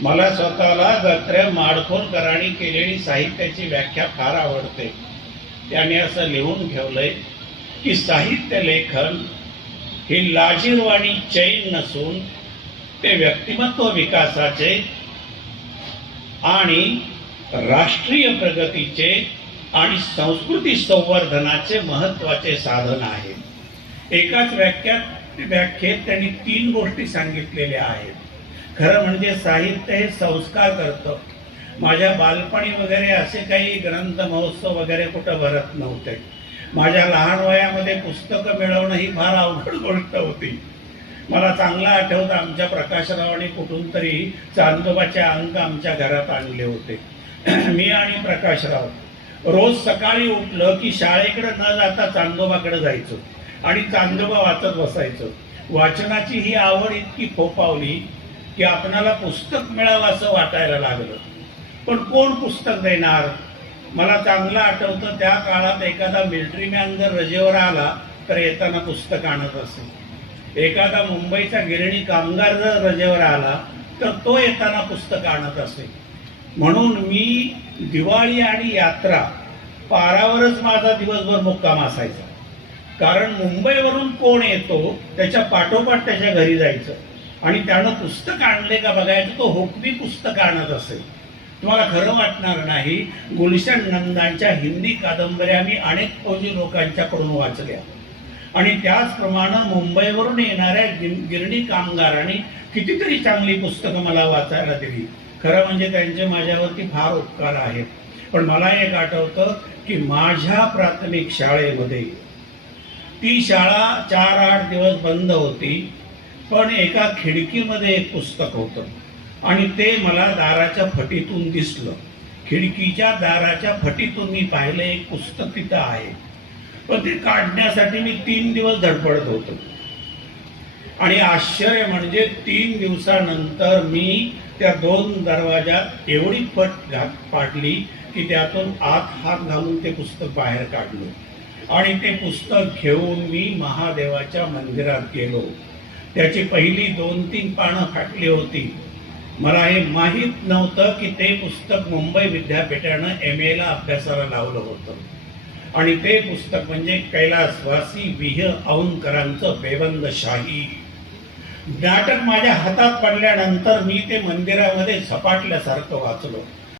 मला स्वतःला दत्र्या माडखोलकरांनी केलेली साहित्याची व्याख्या फार आवडते. त्याने असं लिहून ठेवलंय की साहित्य लेखन ही लाजीरवाणी चैन नसून ते व्यक्तिमत्व विकासाचे आणि राष्ट्रीय प्रगतीचे आणि संस्कृती संवर्धनाचे महत्त्वाचे साधन आहे. एकाच व्याख्यात व्याख्येत त्यांनी तीन गोष्टी सांगितलेल्या आहेत. खरं म्हणजे साहित्य हे संस्कार करतं. माझ्या बालपणी वगैरे असे काही ग्रंथ महोत्सव वगैरे कुठं भरत नव्हते. माझ्या लहान वयामध्ये पुस्तकं मिळवणं ही फार अवघड गोष्ट होती. मला चांगलं आठवतं आमच्या प्रकाशरावाने कुठून तरी चांदोबाचे अंक आमच्या घरात आणले होते. मी आणि प्रकाशराव रोज सकाळी उठलं की शाळेकडे न जाता चांदोबाकडे जायचो आणि चांदोबा वाचत बसायचो. वाचनाची ही आवड इतकी फोपावली की आपणाला पुस्तक मिळावं असं वाटायला लागलं. पण कोण पुस्तक देणार? मला चांगलं आठवतं त्या काळात एखादा मिलिटरी मॅन जर रजेवर आला तर येताना पुस्तक आणत असे. एखादा मुंबईचा गिरणी कामगार जर रजेवर आला तर तो येताना पुस्तक आणत असे. म्हणून मी दिवाळी आणि यात्रा पारावरच माझा दिवसभर मुक्काम असायचा. कारण मुंबईवरून कोण येतो त्याच्या पाठोपाठ त्याच्या घरी जायचं. आणि त्यानं पुस्तक आणले का बघायचं? तो हुकमी पुस्तक आणत असेल. तुम्हाला खरं वाटणार नाही गुलशन नंदांच्या हिंदी कादंबऱ्या मी अनेक फौजी लोकांच्याकडून वाचल्या. आणि त्याचप्रमाणे मुंबईवरून येणाऱ्या गिर- गिरणी कामगारांनी कितीतरी चांगली पुस्तकं मला वाचायला दिली. खरं म्हणजे त्यांचे माझ्यावरती फार उपकार आहेत. पण मला एक आठवतं की माझ्या प्राथमिक शाळेमध्ये ती शाळा चार आठ दिवस बंद होती. पण एका खिडकीमध्ये एक पुस्तक होतं. आणि ते मला दाराच्या फटीतून दिसलं. खिडकीच्या दाराच्या फटीतून मी पाहिलं एक पुस्तक तिथं आहे. पण ते काढण्यासाठी मी तीन दिवस धडपडत होतो. आणि आश्चर्य म्हणजे तीन दिवसानंतर मी त्या दोन दरवाजात एवढी पट घात पाडली की त्यातून आत हात घालून ते पुस्तक बाहेर काढलं. आणि ते पुस्तक घेऊन मी महादेवाच्या मंदिरात गेलो. त्याची पहिली दोन तीन पानं फाटली होती. मला हे माहीत नव्हतं की ते पुस्तक मुंबई विद्यापीठानं एम एला अभ्यासाला लावलं होतं. आणि ते पुस्तक म्हणजे कैलासवासी विह औंकरांचं बेबंद शाही नाटक माझ्या हातात पडल्यानंतर मी ते मंदिरामध्ये झपाटल्यासारखं वाचलो.